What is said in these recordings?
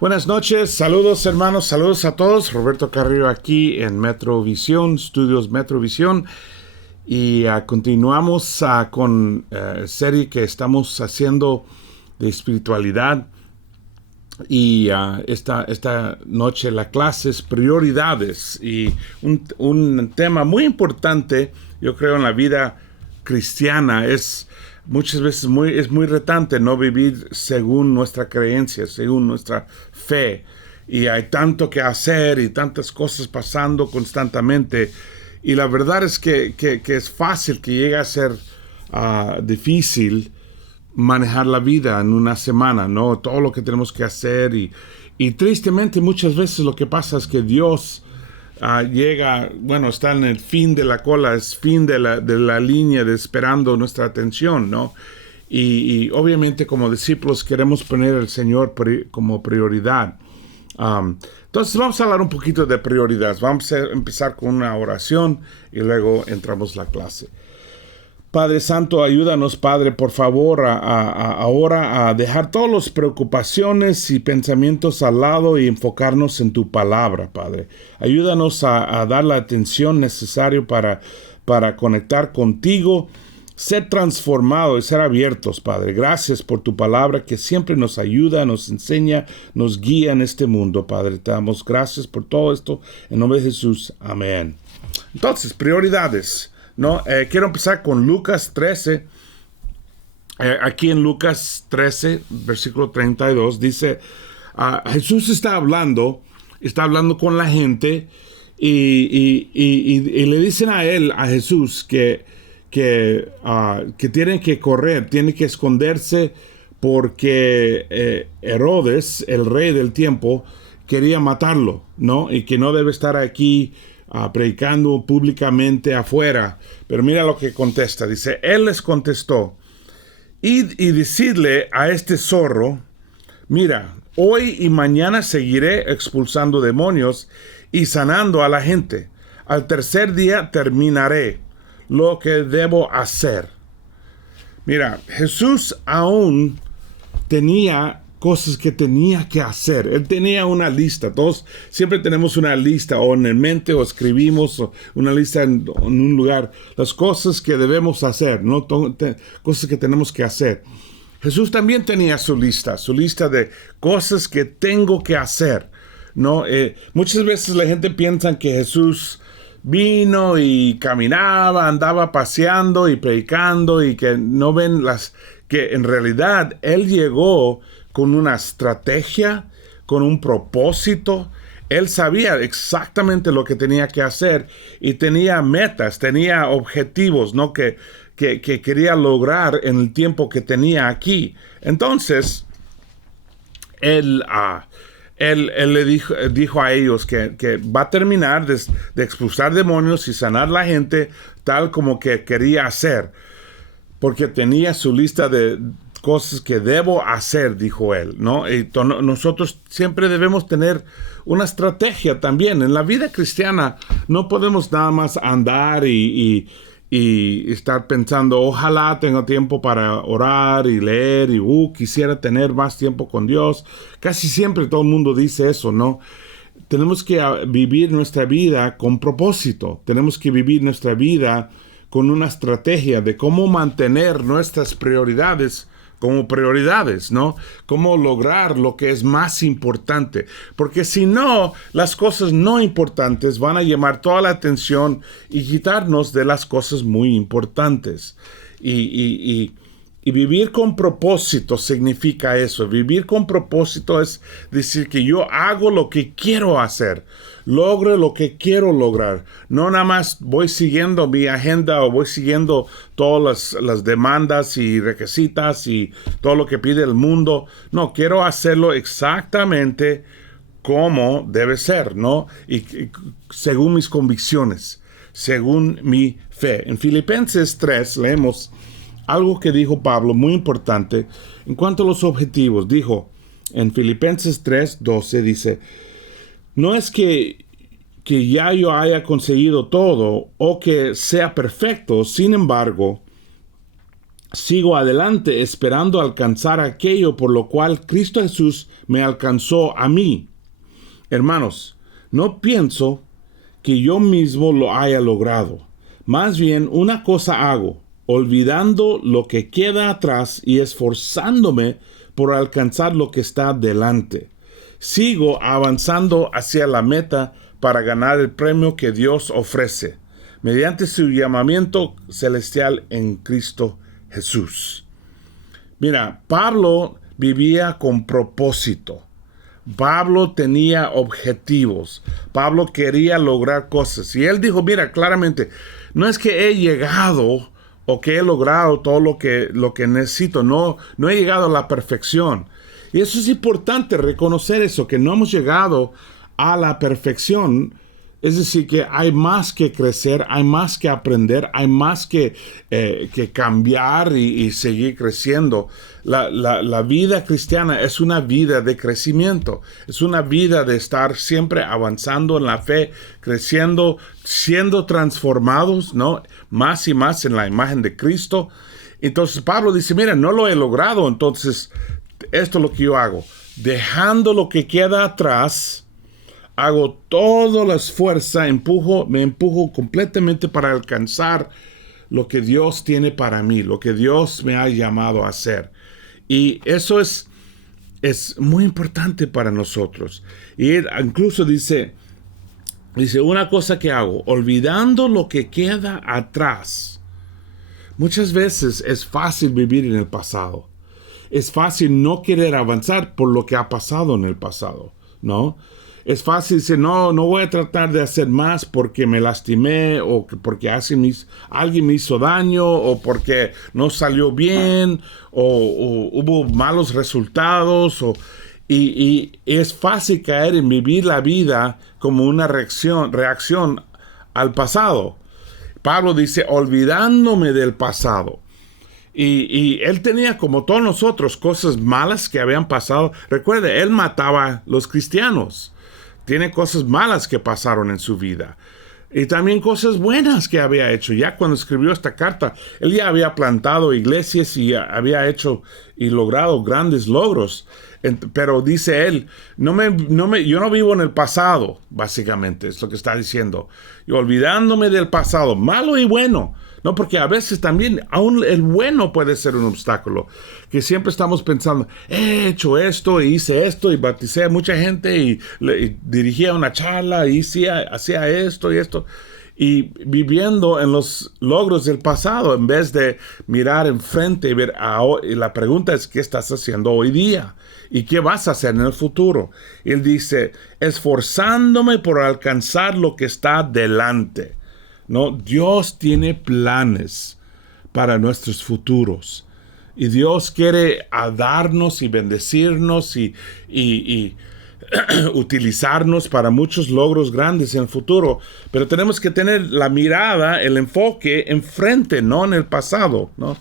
Buenas noches, saludos hermanos, saludos a todos. Roberto Carrillo aquí en Metrovisión, Estudios Metrovisión. Y continuamos con serie que estamos haciendo de espiritualidad. Y esta noche la clase es prioridades. Y un tema muy importante, yo creo, en la vida cristiana es muchas veces es muy retante no vivir según nuestra creencia, según nuestra fe. Y hay tanto que hacer y tantas cosas pasando constantemente. Y la verdad es que es fácil que llegue a ser difícil manejar la vida en una semana, ¿no? Todo lo que tenemos que hacer. Y tristemente muchas veces lo que pasa es que Dios llega, bueno, está en el fin de la cola, es fin de la línea de esperando nuestra atención, ¿no? Y obviamente como discípulos queremos poner al Señor como prioridad. Entonces vamos a hablar un poquito de prioridades. Vamos a empezar con una oración y luego entramos a la clase. Padre Santo, ayúdanos, Padre, por favor, ahora a dejar todas las preocupaciones y pensamientos al lado y enfocarnos en tu palabra, Padre. Ayúdanos a dar la atención necesaria para conectar contigo, ser transformados y ser abiertos, Padre. Gracias por tu palabra que siempre nos ayuda, nos enseña, nos guía en este mundo, Padre. Te damos gracias por todo esto. En nombre de Jesús. Amén. Entonces, prioridades. No, quiero empezar con Lucas 13. Aquí en Lucas 13, versículo 32, dice, Jesús está hablando con la gente y le dicen a él, a Jesús, que tienen que correr, tienen que esconderse porque Herodes, el rey del tiempo, quería matarlo, ¿no? Y que no debe estar aquí predicando públicamente afuera. Pero mira lo que contesta. Dice, él les contestó, id y decidle a este zorro, mira, hoy y mañana seguiré expulsando demonios y sanando a la gente. Al tercer día terminaré lo que debo hacer. Mira, Jesús aún tenía cosas que tenía que hacer. Él tenía una lista. Todos siempre tenemos una lista o en mente o escribimos una lista en un lugar. Las cosas que debemos hacer, ¿no? Cosas que tenemos que hacer. Jesús también tenía su lista de cosas que tengo que hacer, ¿no? Muchas veces la gente piensa que Jesús vino y caminaba, andaba paseando y predicando y que no ven que en realidad Él llegó con una estrategia, con un propósito. Él sabía exactamente lo que tenía que hacer y tenía metas, tenía objetivos, ¿no? que quería lograr en el tiempo que tenía aquí. Entonces, él le dijo a ellos que va a terminar de expulsar demonios y sanar la gente tal como que quería hacer, porque tenía su lista de cosas que debo hacer, dijo él, ¿no? Y nosotros siempre debemos tener una estrategia también. En la vida cristiana no podemos nada más andar y estar pensando, ojalá tenga tiempo para orar y leer y quisiera tener más tiempo con Dios. Casi siempre todo el mundo dice eso, ¿no? Tenemos que vivir nuestra vida con propósito. Tenemos que vivir nuestra vida con una estrategia de cómo mantener nuestras prioridades como prioridades, ¿no? Cómo lograr lo que es más importante. Porque si no, las cosas no importantes van a llamar toda la atención y quitarnos de las cosas muy importantes. Y vivir con propósito significa eso. Vivir con propósito es decir que yo hago lo que quiero hacer, logro lo que quiero lograr. No nada más voy siguiendo mi agenda o voy siguiendo todas las demandas y requisitas y todo lo que pide el mundo. No, quiero hacerlo exactamente como debe ser, ¿no? Y según mis convicciones, según mi fe. En Filipenses 3 leemos algo que dijo Pablo muy importante en cuanto a los objetivos. Dijo en Filipenses 3:12, dice, no es que ya yo haya conseguido todo o que sea perfecto, sin embargo, sigo adelante esperando alcanzar aquello por lo cual Cristo Jesús me alcanzó a mí. Hermanos, no pienso que yo mismo lo haya logrado. Más bien, una cosa hago, olvidando lo que queda atrás y esforzándome por alcanzar lo que está delante. Sigo avanzando hacia la meta para ganar el premio que Dios ofrece, mediante su llamamiento celestial en Cristo Jesús. Mira, Pablo vivía con propósito. Pablo tenía objetivos. Pablo quería lograr cosas. Y él dijo, mira, claramente, no es que he llegado o que he logrado todo lo que necesito. No he llegado a la perfección. Y eso es importante, reconocer eso, que no hemos llegado a la perfección. Es decir, que hay más que crecer, hay más que aprender, hay más que cambiar y seguir creciendo. La vida cristiana es una vida de crecimiento, es una vida de estar siempre avanzando en la fe, creciendo, siendo transformados, ¿no? Más y más en la imagen de Cristo. Entonces Pablo dice, mira, no lo he logrado, entonces esto es lo que yo hago. Dejando lo que queda atrás, hago toda la fuerza, me empujo completamente para alcanzar lo que Dios tiene para mí, lo que Dios me ha llamado a hacer. Y eso es muy importante para nosotros. Y él incluso dice, una cosa que hago, olvidando lo que queda atrás. Muchas veces es fácil vivir en el pasado. Es fácil no querer avanzar por lo que ha pasado en el pasado, ¿no? Es fácil decir, no voy a tratar de hacer más porque me lastimé o porque alguien me hizo daño o porque no salió bien o hubo malos resultados. Y es fácil caer en vivir la vida como una reacción al pasado. Pablo dice, olvidándome del pasado. Y él tenía, como todos nosotros, cosas malas que habían pasado. Recuerde, él mataba a los cristianos. Tiene cosas malas que pasaron en su vida. Y también cosas buenas que había hecho. Ya cuando escribió esta carta, él ya había plantado iglesias y había hecho y logrado grandes logros. Pero dice él, yo no vivo en el pasado, básicamente, es lo que está diciendo. Y olvidándome del pasado, malo y bueno. No, porque a veces también aún el bueno puede ser un obstáculo. Que siempre estamos pensando, he hecho esto, hice esto, y bauticé a mucha gente, y dirigía una charla, y hacía esto y esto. Y viviendo en los logros del pasado, en vez de mirar enfrente y ver, y la pregunta es, ¿qué estás haciendo hoy día? ¿Y qué vas a hacer en el futuro? Él dice, esforzándome por alcanzar lo que está delante. No, Dios tiene planes para nuestros futuros. Y Dios quiere darnos y bendecirnos y utilizarnos para muchos logros grandes en el futuro. Pero tenemos que tener la mirada, el enfoque enfrente, no en el pasado, ¿no?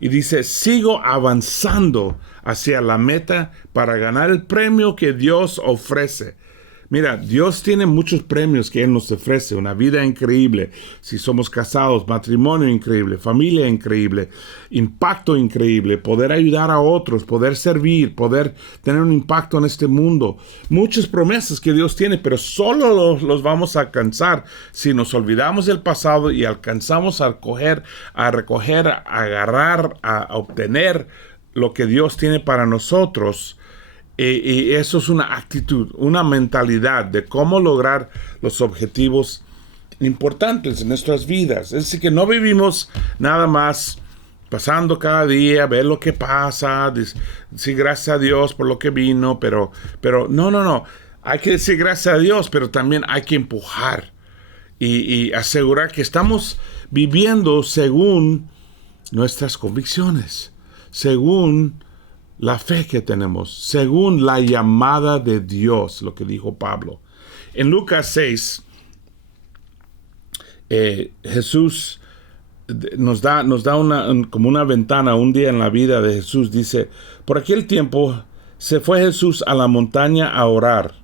Y dice, sigo avanzando hacia la meta para ganar el premio que Dios ofrece. Mira, Dios tiene muchos premios que Él nos ofrece. Una vida increíble, si somos casados, matrimonio increíble, familia increíble, impacto increíble, poder ayudar a otros, poder servir, poder tener un impacto en este mundo. Muchas promesas que Dios tiene, pero solo los vamos a alcanzar si nos olvidamos del pasado y alcanzamos a recoger, a agarrar, a obtener lo que Dios tiene para nosotros. Y eso es una actitud, una mentalidad de cómo lograr los objetivos importantes en nuestras vidas. Es decir, que no vivimos nada más pasando cada día, ver lo que pasa, decir gracias a Dios por lo que vino, pero no. Hay que decir gracias a Dios, pero también hay que empujar y asegurar que estamos viviendo según nuestras convicciones, según la fe que tenemos, según la llamada de Dios, lo que dijo Pablo. En Lucas 6, Jesús nos da como una ventana, un día en la vida de Jesús. Dice, por aquel tiempo se fue Jesús a la montaña a orar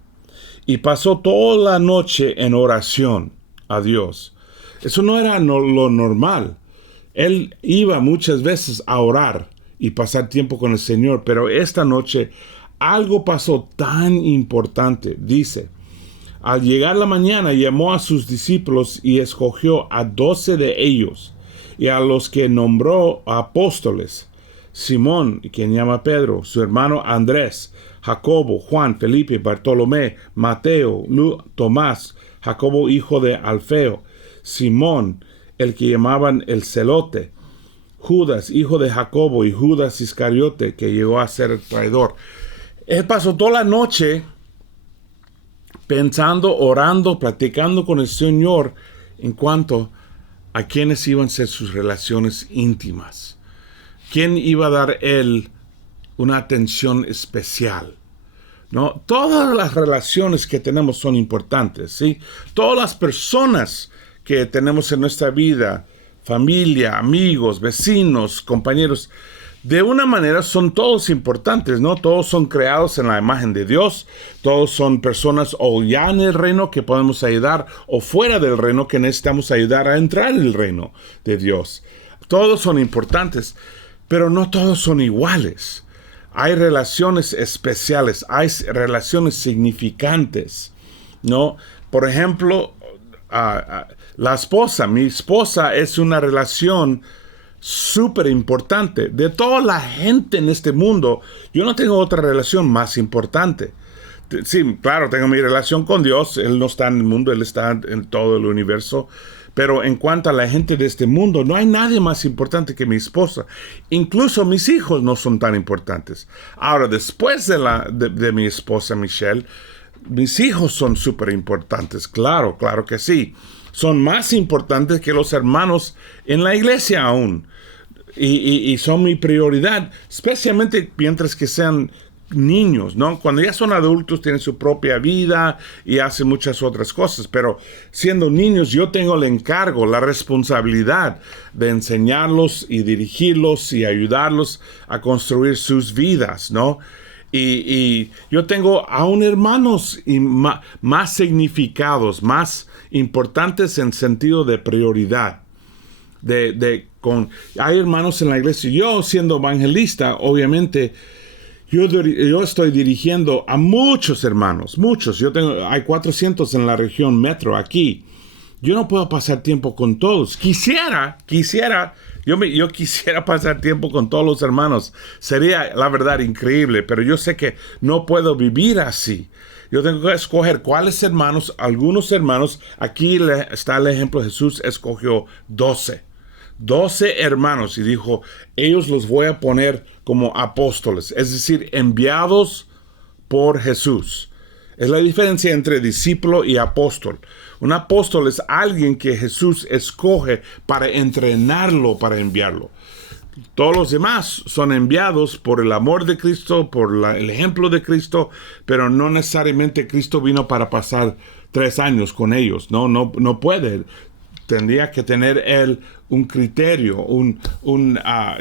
y pasó toda la noche en oración a Dios. Eso no era lo normal. Él iba muchas veces a orar y pasar tiempo con el Señor, pero esta noche algo pasó tan importante. Dice, al llegar la mañana llamó a sus discípulos y escogió a 12 de ellos y a los que nombró apóstoles: Simón, quien llama Pedro, su hermano Andrés, Jacobo, Juan, Felipe, Bartolomé, Mateo, Tomás, Jacobo hijo de Alfeo, Simón, el que llamaban el Celote, Judas, hijo de Jacobo, y Judas Iscariote, que llegó a ser el traidor. Él pasó toda la noche pensando, orando, platicando con el Señor en cuanto a quiénes iban a ser sus relaciones íntimas. ¿Quién iba a dar él una atención especial? ¿No? Todas las relaciones que tenemos son importantes, ¿sí? Todas las personas que tenemos en nuestra vida, familia, amigos, vecinos, compañeros, de una manera son todos importantes, ¿no? Todos son creados en la imagen de Dios, todos son personas o ya en el reino que podemos ayudar, o fuera del reino que necesitamos ayudar a entrar en el reino de Dios. Todos son importantes, pero no todos son iguales. Hay relaciones especiales, hay relaciones significantes, ¿no? Por ejemplo, la esposa, mi esposa es una relación súper importante. De toda la gente en este mundo, yo no tengo otra relación más importante. Sí, claro, tengo mi relación con Dios. Él no está en el mundo, Él está en todo el universo. Pero en cuanto a la gente de este mundo, no hay nadie más importante que mi esposa. Incluso mis hijos no son tan importantes. Ahora, después de mi esposa Michelle, mis hijos son súper importantes. Claro que sí. Son más importantes que los hermanos en la iglesia aún. Y son mi prioridad, especialmente mientras que sean niños, ¿no? Cuando ya son adultos tienen su propia vida y hacen muchas otras cosas, pero siendo niños yo tengo el encargo, la responsabilidad de enseñarlos y dirigirlos y ayudarlos a construir sus vidas, ¿no? Y yo tengo aún hermanos más significados, más importantes en sentido de prioridad. Hay hermanos en la iglesia. Yo, siendo evangelista, obviamente, yo estoy dirigiendo a muchos hermanos, muchos. Hay 400 en la región metro aquí. Yo no puedo pasar tiempo con todos. Yo quisiera pasar tiempo con todos los hermanos. Sería, la verdad, increíble, pero yo sé que no puedo vivir así. Yo tengo que escoger cuáles hermanos. Algunos hermanos, aquí está el ejemplo, Jesús escogió 12 hermanos y dijo, ellos los voy a poner como apóstoles, es decir, enviados por Jesús. Es la diferencia entre discípulo y apóstol. Un apóstol es alguien que Jesús escoge para entrenarlo, para enviarlo. Todos los demás son enviados por el amor de Cristo, por el ejemplo de Cristo, pero no necesariamente Cristo vino para pasar 3 años con ellos. No puede. Tendría que tener él un criterio,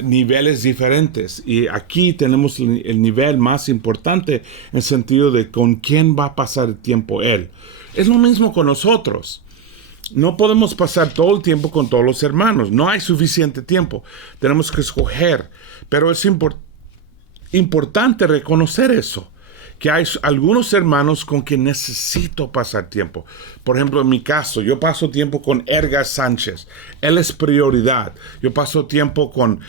niveles diferentes. Y aquí tenemos el nivel más importante en sentido de con quién va a pasar el tiempo él. Es lo mismo con nosotros. No podemos pasar todo el tiempo con todos los hermanos. No hay suficiente tiempo. Tenemos que escoger. Pero es importante reconocer eso. Que hay algunos hermanos con quien necesito pasar tiempo. Por ejemplo, en mi caso, yo paso tiempo con Edgar Sánchez. Él es prioridad. Yo paso tiempo con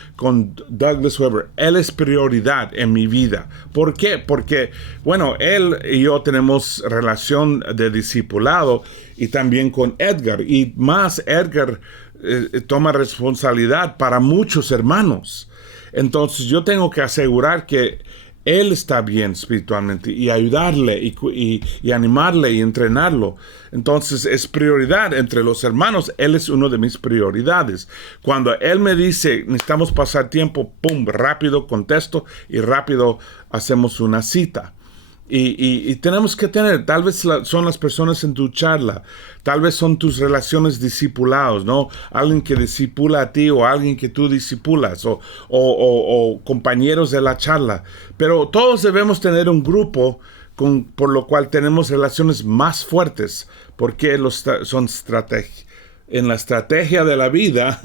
Douglas Weber. Él es prioridad en mi vida. ¿Por qué? Porque, bueno, él y yo tenemos relación de discipulado y también con Edgar. Y más, Edgar toma responsabilidad para muchos hermanos. Entonces, yo tengo que asegurar que él está bien espiritualmente y ayudarle y animarle y entrenarlo. Entonces es prioridad entre los hermanos. Él es uno de mis prioridades. Cuando él me dice necesitamos pasar tiempo, pum, rápido contesto y rápido hacemos una cita. Y tenemos que tener, tal vez son las personas en tu charla, tal vez son tus relaciones discipulados, ¿no? Alguien que discipula a ti o alguien que tú discipulas o compañeros de la charla. Pero todos debemos tener un grupo por lo cual tenemos relaciones más fuertes, porque en la estrategia de la vida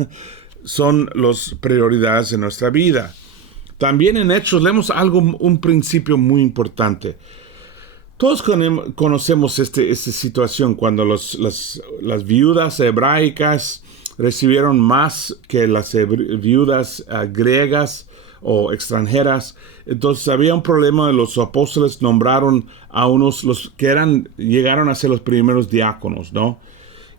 son las prioridades de nuestra vida. También en Hechos leemos un principio muy importante. Todos conocemos esta situación cuando las viudas hebraicas recibieron más que las viudas griegas o extranjeras. Entonces había un problema. Los apóstoles nombraron a los que llegaron a ser los primeros diáconos, ¿no?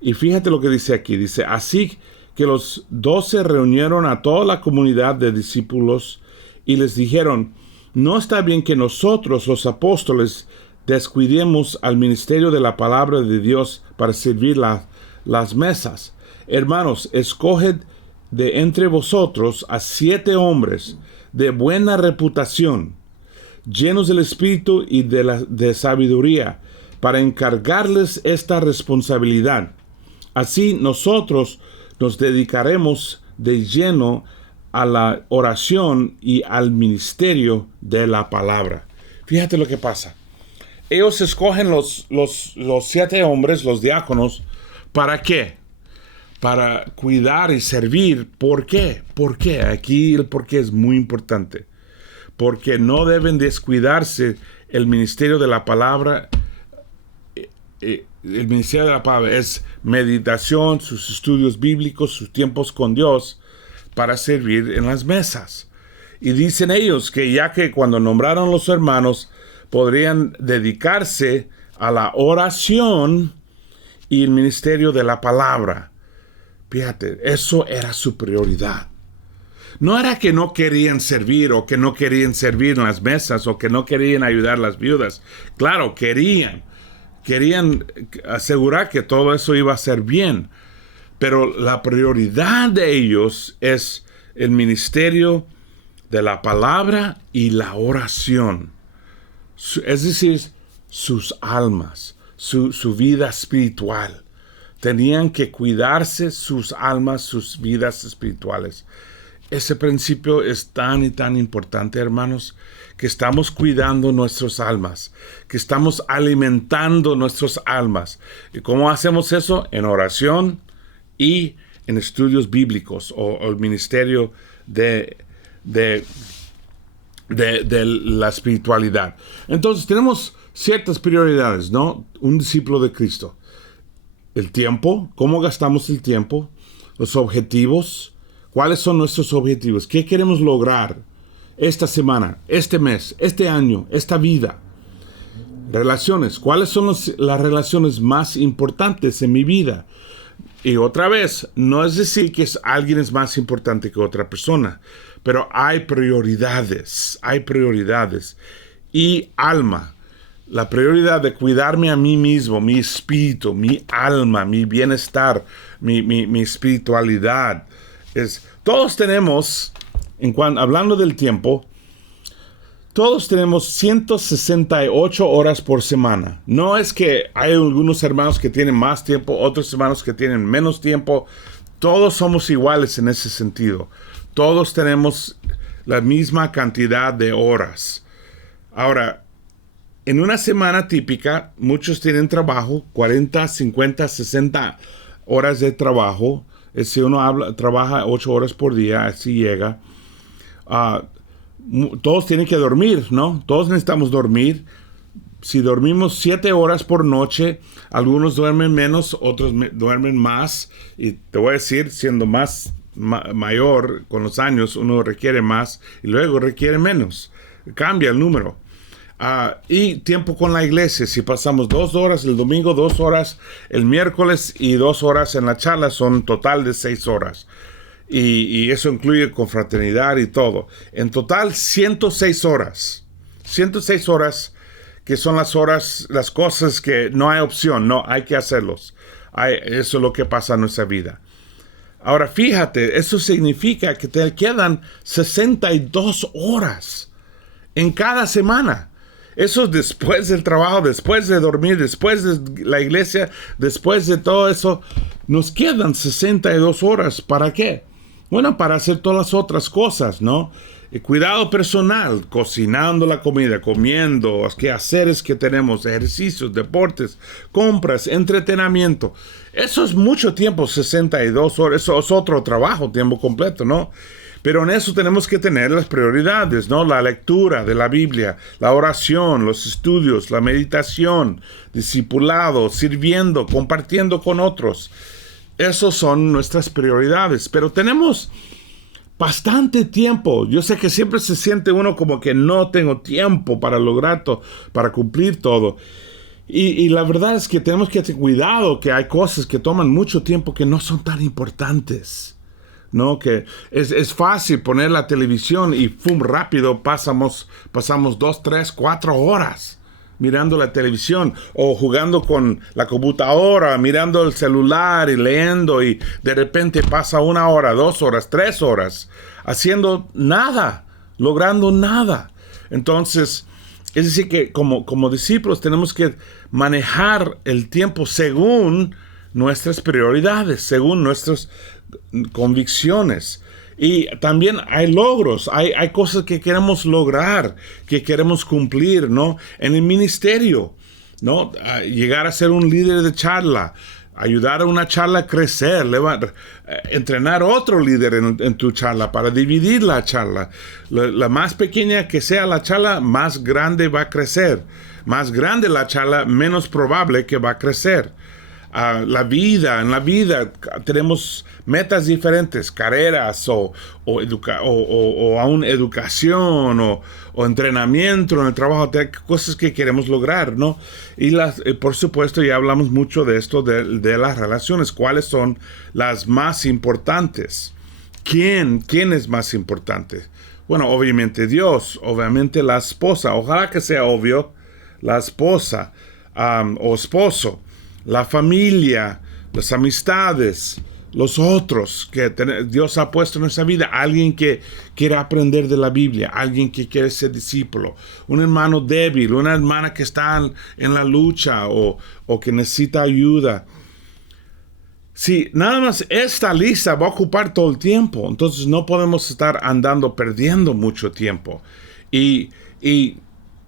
Y fíjate lo que dice aquí. Dice, así que los 12 reunieron a toda la comunidad de discípulos y les dijeron, no está bien que nosotros, los apóstoles, descuidemos al ministerio de la palabra de Dios para servir las mesas. Hermanos, escoged de entre vosotros a 7 hombres de buena reputación, llenos del Espíritu y de sabiduría, para encargarles esta responsabilidad. Así nosotros nos dedicaremos de lleno a la oración y al ministerio de la palabra. Fíjate lo que pasa. Ellos escogen los 7 hombres, los diáconos, ¿para qué? Para cuidar y servir. ¿Por qué? ¿Por qué? Aquí el por qué es muy importante. Porque no deben descuidarse el ministerio de la palabra. El ministerio de la palabra es meditación, sus estudios bíblicos, sus tiempos con Dios, para servir en las mesas. Y dicen ellos que ya que cuando nombraron los hermanos, podrían dedicarse a la oración y el ministerio de la palabra. Fíjate, eso era su prioridad. No era que no querían servir o que no querían servir en las mesas o que no querían ayudar a las viudas. Claro, querían asegurar que todo eso iba a ser bien. Pero la prioridad de ellos es el ministerio de la palabra y la oración. Es decir, sus almas, su vida espiritual. Tenían que cuidarse sus almas, sus vidas espirituales. Ese principio es tan y tan importante, hermanos, que estamos cuidando nuestras almas, que estamos alimentando nuestras almas. ¿Y cómo hacemos eso? En oración y en estudios bíblicos o el ministerio de la espiritualidad. Entonces tenemos ciertas prioridades, ¿no? Un discípulo de Cristo. El tiempo, cómo gastamos el tiempo, los objetivos, cuáles son nuestros objetivos, qué queremos lograr esta semana, este mes, este año, esta vida. Relaciones, cuáles son las relaciones más importantes en mi vida. Y otra vez, no es decir que alguien es más importante que otra persona, pero hay prioridades. Y alma, la prioridad de cuidarme a mí mismo, mi espíritu, mi alma, mi bienestar, mi espiritualidad. Todos tenemos, hablando del tiempo, todos tenemos 168 horas por semana. No es que hay algunos hermanos que tienen más tiempo, otros hermanos que tienen menos tiempo. Todos somos iguales en ese sentido. Todos tenemos la misma cantidad de horas. Ahora, en una semana típica, muchos tienen trabajo, 40, 50, 60 horas de trabajo. Si uno trabaja 8 horas por día, así llega. Todos tienen que dormir, ¿no? Todos necesitamos dormir. Si dormimos 7 horas por noche, algunos duermen menos, otros duermen más. Y te voy a decir, siendo mayor con los años, uno requiere más y luego requiere menos. Cambia el número. Y tiempo con la iglesia. Si pasamos 2 horas el domingo, 2 horas el miércoles y 2 horas en la charla, son total de 6 horas. Y eso incluye confraternidad y todo. En total, 106 horas. 106 horas que son las cosas que no hay opción, no, hay que hacerlos. Eso es lo que pasa en nuestra vida. Ahora, fíjate, eso significa que te quedan 62 horas en cada semana. Eso es después del trabajo, después de dormir, después de la iglesia, después de todo eso. Nos quedan 62 horas. ¿Para qué? Bueno, para hacer todas las otras cosas, ¿no? Cuidado personal, cocinando la comida, comiendo, los quehaceres que tenemos, ejercicios, deportes, compras, entretenimiento. Eso es mucho tiempo, 62 horas, eso es otro trabajo, tiempo completo, ¿no? Pero en eso tenemos que tener las prioridades, ¿no? La lectura de la Biblia, la oración, los estudios, la meditación, discipulado, sirviendo, compartiendo con otros. Esos son nuestras prioridades, pero tenemos bastante tiempo. Yo sé que siempre se siente uno como que no tengo tiempo para lograr todo, para cumplir todo. Y la verdad es que tenemos que tener cuidado, que hay cosas que toman mucho tiempo que no son tan importantes, ¿no? Que es fácil poner la televisión y ¡pum! Rápido pasamos 2, 3, 4 horas mirando la televisión o jugando con la computadora, mirando el celular y leyendo, y de repente pasa 1 hora, 2 horas, 3 horas haciendo nada, logrando nada. Entonces, es decir que como discípulos tenemos que manejar el tiempo según nuestras prioridades, según nuestras convicciones. Y también hay logros, hay cosas que queremos lograr, que queremos cumplir, ¿no? En el ministerio, ¿no? Llegar a ser un líder de charla, ayudar a una charla a crecer, entrenar otro líder en tu charla para dividir la charla. La más pequeña que sea la charla, más grande va a crecer. Más grande la charla, menos probable que va a crecer. En la vida tenemos metas diferentes, carreras o aún educación o entrenamiento en el trabajo, cosas que queremos lograr, ¿no? Y por supuesto ya hablamos mucho de esto, de las relaciones, cuáles son las más importantes. ¿Quién es más importante? Bueno, obviamente Dios, obviamente la esposa, ojalá que sea obvio, la esposa o esposo, la familia, las amistades, los otros que Dios ha puesto en nuestra vida, alguien que quiere aprender de la Biblia, alguien que quiere ser discípulo, un hermano débil, una hermana que está en la lucha o que necesita ayuda. Si nada más esta lista va a ocupar todo el tiempo, entonces no podemos estar perdiendo mucho tiempo. Y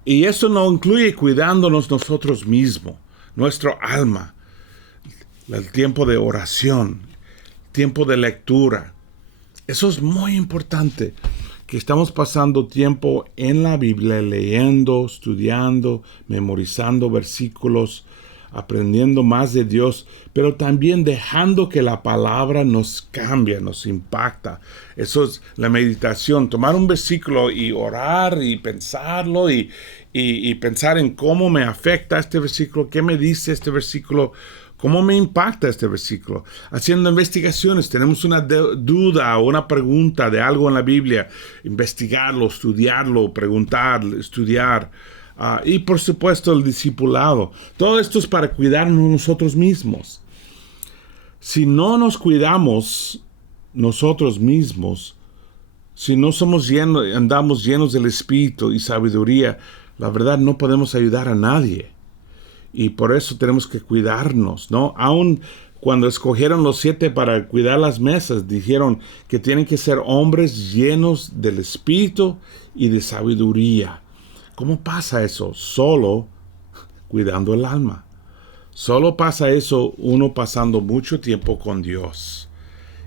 eso no incluye cuidándonos nosotros mismos, nuestro alma, el tiempo de oración, tiempo de lectura. Eso es muy importante, que estamos pasando tiempo en la Biblia, leyendo, estudiando, memorizando versículos, aprendiendo más de Dios, pero también dejando que la palabra nos cambie, nos impacta. Eso es la meditación, tomar un versículo y orar y pensarlo y pensar en cómo me afecta este versículo, qué me dice este versículo, cómo me impacta este versículo. Haciendo investigaciones, tenemos una duda o una pregunta de algo en la Biblia, investigarlo, estudiarlo, preguntar, estudiar. Y por supuesto el discipulado. Todo esto es para cuidarnos nosotros mismos. Si no nos cuidamos nosotros mismos, si no andamos llenos del Espíritu y sabiduría, la verdad no podemos ayudar a nadie. Y por eso tenemos que cuidarnos, ¿no? Aún cuando escogieron los 7 para cuidar las mesas, dijeron que tienen que ser hombres llenos del Espíritu y de sabiduría. ¿Cómo pasa eso? Solo cuidando el alma. Solo pasa eso uno pasando mucho tiempo con Dios.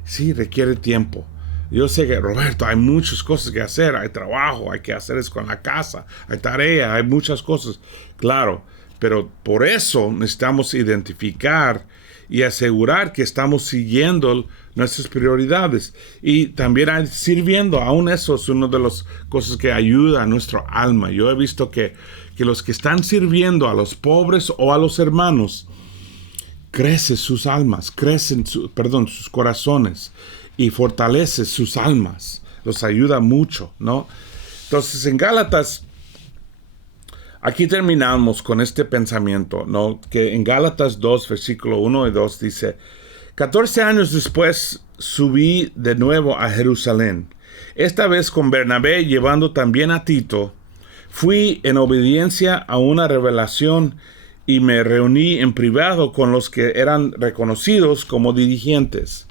Sí, requiere tiempo. Yo sé que, Roberto, hay muchas cosas que hacer. Hay trabajo, hay que hacer eso con la casa, hay tarea, hay muchas cosas. Claro, pero por eso necesitamos identificar y asegurar que estamos siguiendo nuestras prioridades. Y también sirviendo, aún eso es una de las cosas que ayuda a nuestro alma. Yo he visto que los que están sirviendo a los pobres o a los hermanos, crecen sus almas, sus corazones y fortalece sus almas. Los ayuda mucho, ¿no? Entonces en Gálatas, aquí terminamos con este pensamiento, ¿no? Que en Gálatas 2, versículo 1 y 2 dice: 14 años después subí de nuevo a Jerusalén, esta vez con Bernabé, llevando también a Tito. Fui en obediencia a una revelación y me reuní en privado con los que eran reconocidos como dirigentes.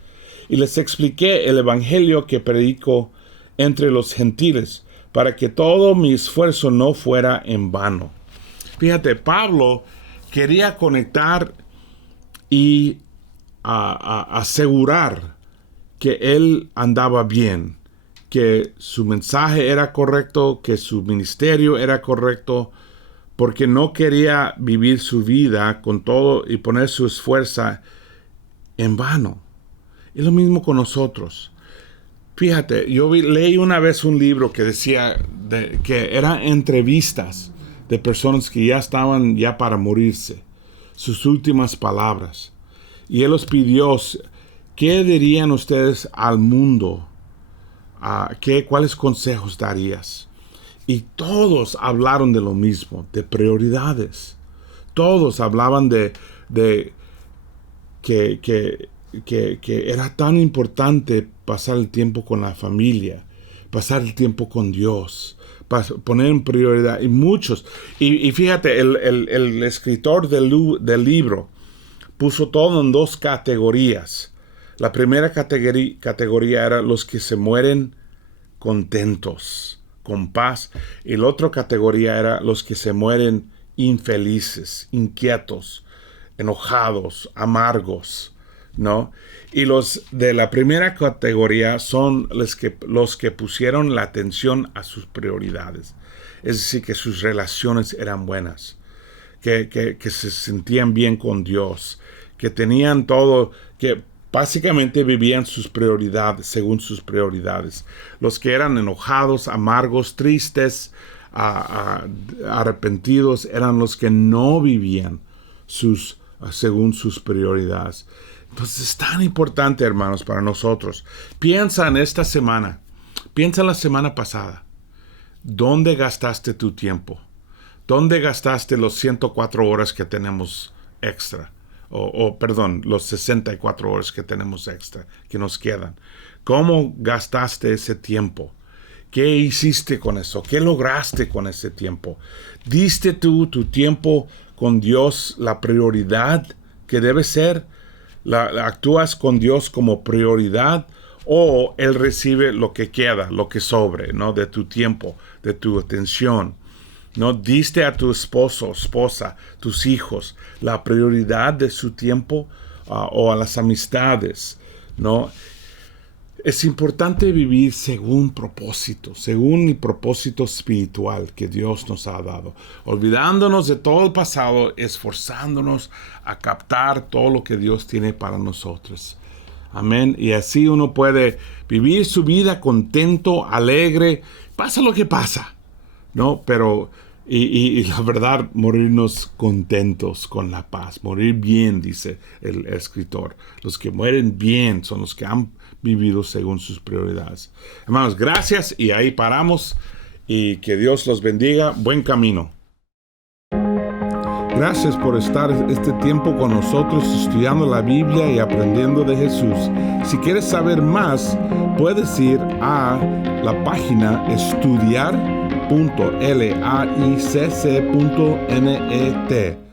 y les expliqué el evangelio que predico entre los gentiles, para que todo mi esfuerzo no fuera en vano. Fíjate, Pablo quería conectar y asegurar que él andaba bien, que su mensaje era correcto, que su ministerio era correcto, porque no quería vivir su vida con todo y poner su esfuerzo en vano. Y lo mismo con nosotros. Fíjate, yo leí una vez un libro que decía que eran entrevistas de personas que ya estaban ya para morirse, sus últimas palabras. Y él los pidió, ¿qué dirían ustedes al mundo? ¿Cuáles consejos darías? Y todos hablaron de lo mismo, de prioridades. Todos hablaban de que era tan importante pasar el tiempo con la familia, pasar el tiempo con Dios, poner en prioridad. Y muchos, y fíjate, el escritor del libro puso todo en dos categorías. La primera categoría era los que se mueren contentos, con paz. Y la otra categoría era los que se mueren infelices, inquietos, enojados, amargos, ¿no? Y los de la primera categoría son los que pusieron la atención a sus prioridades. Es decir, que sus relaciones eran buenas, que se sentían bien con Dios, que tenían todo, que básicamente vivían sus prioridades, según sus prioridades. Los que eran enojados, amargos, tristes, arrepentidos, eran los que no vivían según sus prioridades. Entonces es tan importante, hermanos, para nosotros. Piensa en esta semana. Piensa en la semana pasada. ¿Dónde gastaste tu tiempo? ¿Dónde gastaste los 104 horas que tenemos extra? Perdón, los 64 horas que tenemos extra, que nos quedan. ¿Cómo gastaste ese tiempo? ¿Qué hiciste con eso? ¿Qué lograste con ese tiempo? ¿Diste tú tu tiempo con Dios la prioridad que debe ser? ¿Actúas con Dios como prioridad? ¿O Él recibe lo que queda, lo que sobre, ¿no? De tu tiempo, de tu atención? ¿No? ¿Diste a tu esposo, esposa, tus hijos la prioridad de su tiempo o a las amistades? ¿No? Es importante vivir según propósito, según el propósito espiritual que Dios nos ha dado, olvidándonos de todo el pasado, esforzándonos a captar todo lo que Dios tiene para nosotros. Amén. Y así uno puede vivir su vida contento, alegre, pasa lo que pasa, ¿no? Pero, y la verdad, morirnos contentos con la paz, morir bien, dice el escritor. Los que mueren bien son los que han vivido según sus prioridades. Hermanos, gracias, y ahí paramos, y que Dios los bendiga. Buen camino. Gracias por estar este tiempo con nosotros estudiando la Biblia y aprendiendo de Jesús. Si quieres saber más, puedes ir a la página estudiar.laicc.net.